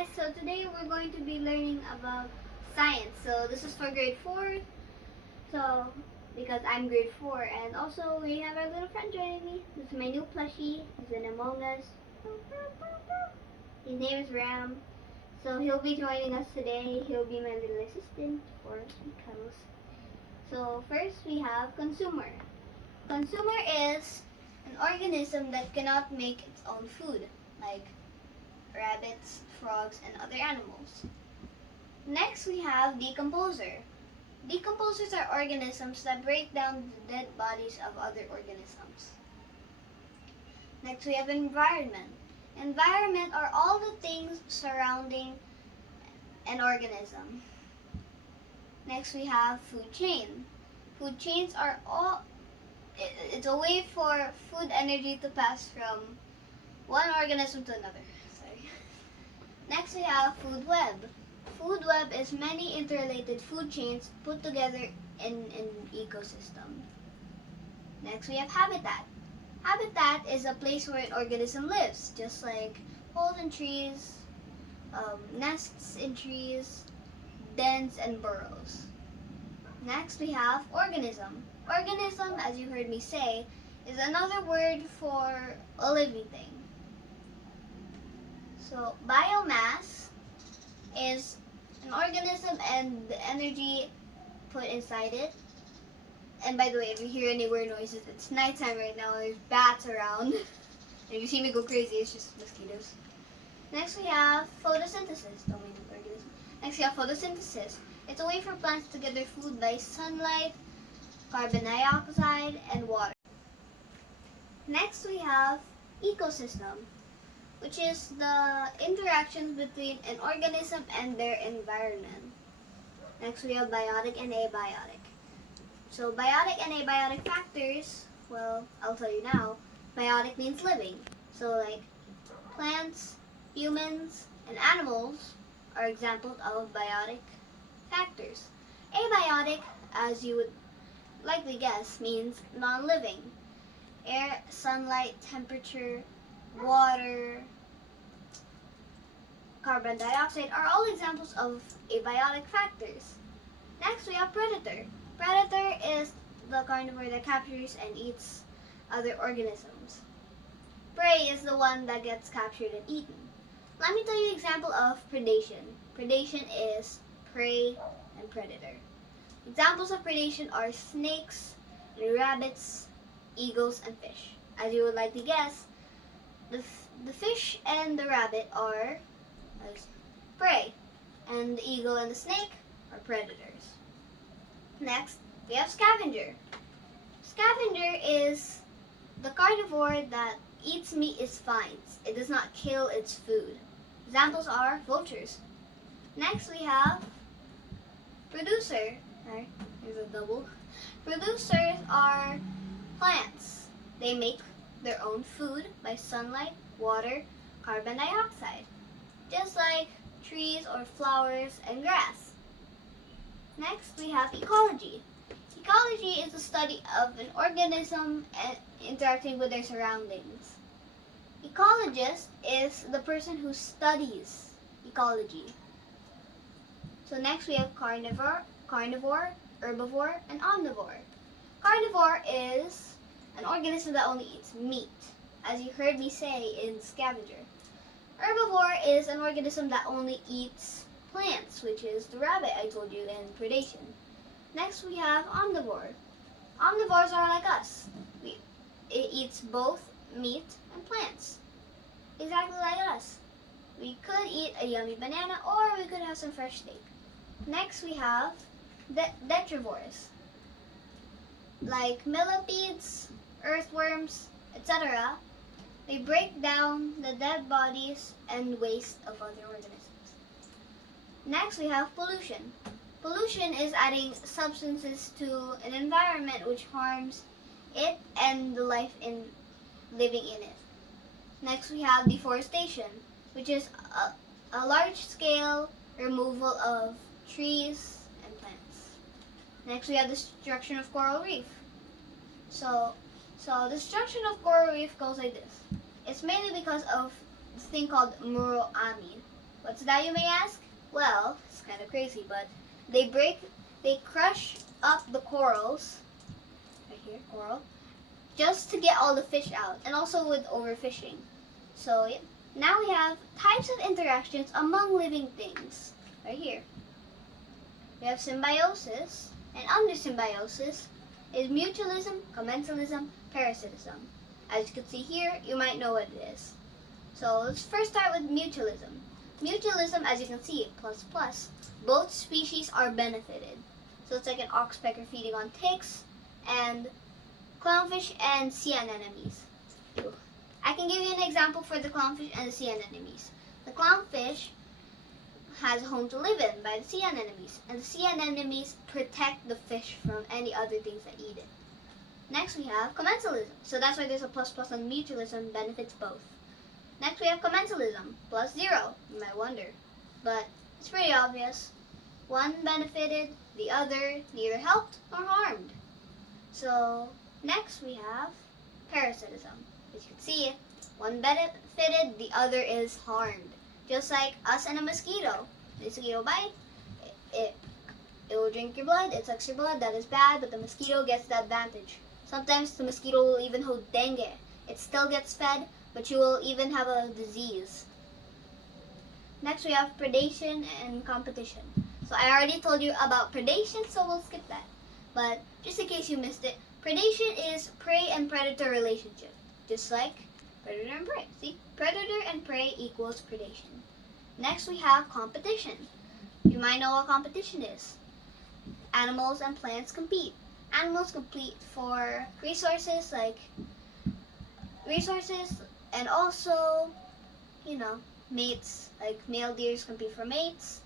guys, so today we're going to be learning about science. So this is for grade 4. So because I'm grade 4 and also we have our little friend joining me. This is my new plushie. He's in Among Us. His name is Ram. So he'll be joining us today. He'll be my little assistant for because. So first we have consumer. Consumer is an organism that cannot make its own food, like rabbits, frogs, and other animals. Next, we have decomposer. Decomposers are organisms that break down the dead bodies of other organisms. Next, we have environment. Environment are all the things surrounding an organism. Next, we have food chain. Food chains are it's a way for food energy to pass from one organism to another. Next we have food web. Food web is many interrelated food chains put together in an ecosystem. Next we have habitat. Habitat is a place where an organism lives, just like holes in trees, nests in trees, dens and burrows. Next we have organism. Organism, as you heard me say, is another word for a living thing. So biomass is an organism and the energy put inside it. And by the way, if you hear any weird noises, it's nighttime right now. There's bats around. And if you see me go crazy, it's just mosquitoes. Next we have photosynthesis. Don't mean organism. Next we have photosynthesis. It's a way for plants to get their food by sunlight, carbon dioxide, and water. Next we have ecosystem, which is the interactions between an organism and their environment. Next we have biotic and abiotic. So biotic and abiotic factors, well, I'll tell you now. Biotic means living. So like plants, humans, and animals are examples of biotic factors. Abiotic, as you would likely guess, means non-living. Air, sunlight, temperature, water, carbon dioxide are all examples of abiotic factors. Next we have predator. Predator is the carnivore that captures and eats other organisms. Prey is the one that gets captured and eaten. Let me tell you an example of predation. Predation is prey and predator. Examples of predation are snakes, and rabbits, eagles, and fish. As you would likely guess, the fish and the rabbit are prey, and the eagle and the snake are predators. Next, we have scavenger. Scavenger is the carnivore that eats meat it finds. It does not kill its food. Examples are vultures. Next, we have producer. Here's a double. Producers are plants. They make their own food by sunlight, water, carbon dioxide, just like trees or flowers and grass. Next, we have ecology. Ecology is the study of an organism and interacting with their surroundings. Ecologist is the person who studies ecology. So next we have carnivore, herbivore, and omnivore. Carnivore is an organism that only eats meat, as you heard me say in scavenger. Herbivore is an organism that only eats plants, which is the rabbit I told you in predation. Next we have omnivore. Omnivores are like us. It eats both meat and plants, exactly like us. We could eat a yummy banana or we could have some fresh steak. Next we have detrivores, like millipedes, earthworms, etc. They break down the dead bodies and waste of other organisms. Next we have pollution. Pollution is adding substances to an environment which harms it and the life living in it. Next we have deforestation, which is a large-scale removal of trees and plants. Next we have destruction of coral reef. So destruction of coral reef goes like this. It's mainly because of this thing called muroami. What's that, you may ask? Well, it's kind of crazy, but they crush up the corals, right here, coral, just to get all the fish out, and also with overfishing. So, yeah. Now we have types of interactions among living things, right here. We have symbiosis, and under symbiosis is mutualism, commensalism, parasitism. As you can see here, you might know what it is. So let's first start with mutualism. Mutualism, as you can see, plus plus, both species are benefited. So it's like an oxpecker feeding on ticks, and clownfish and sea anemones. I can give you an example for the clownfish and the sea anemones. The clownfish has a home to live in by the sea anemones, and the sea anemones protect the fish from any other things that eat it. Next we have commensalism. So that's why there's a plus plus on mutualism, benefits both. Next we have commensalism, plus 0. You might wonder, but it's pretty obvious. One benefited, the other neither helped nor harmed. So next we have parasitism. As you can see, one benefited, the other is harmed. Just like us and a mosquito. The mosquito bite, it will drink your blood, it sucks your blood, that is bad, but the mosquito gets the advantage. Sometimes the mosquito will even hold dengue. It still gets fed, but you will even have a disease. Next we have predation and competition. So I already told you about predation, so we'll skip that. But just in case you missed it, predation is prey and predator relationship. Just like predator and prey. See? Predator and prey equals predation. Next we have competition. You might know what competition is. Animals and plants compete. Animals compete for resources and also, mates. Like male deers compete for mates,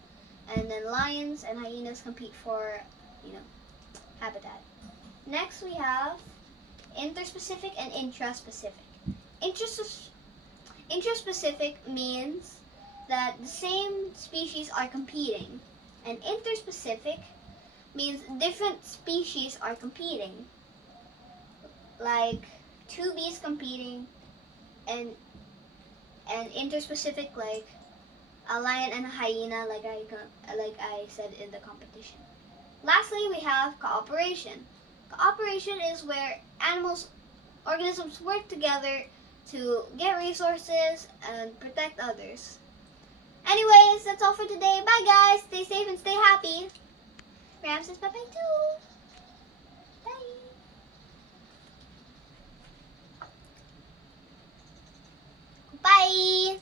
and then lions and hyenas compete for, habitat. Next we have interspecific and intraspecific. Intraspecific means that the same species are competing, and interspecific means different species are competing. Like two bees competing, and interspecific like a lion and a hyena, like I said in the competition. Lastly, we have cooperation. Cooperation is where organisms work together to get resources and protect others. Anyways, that's all for today. Bye guys. Stay safe and stay happy. Ram says bye-bye too. Bye. Bye.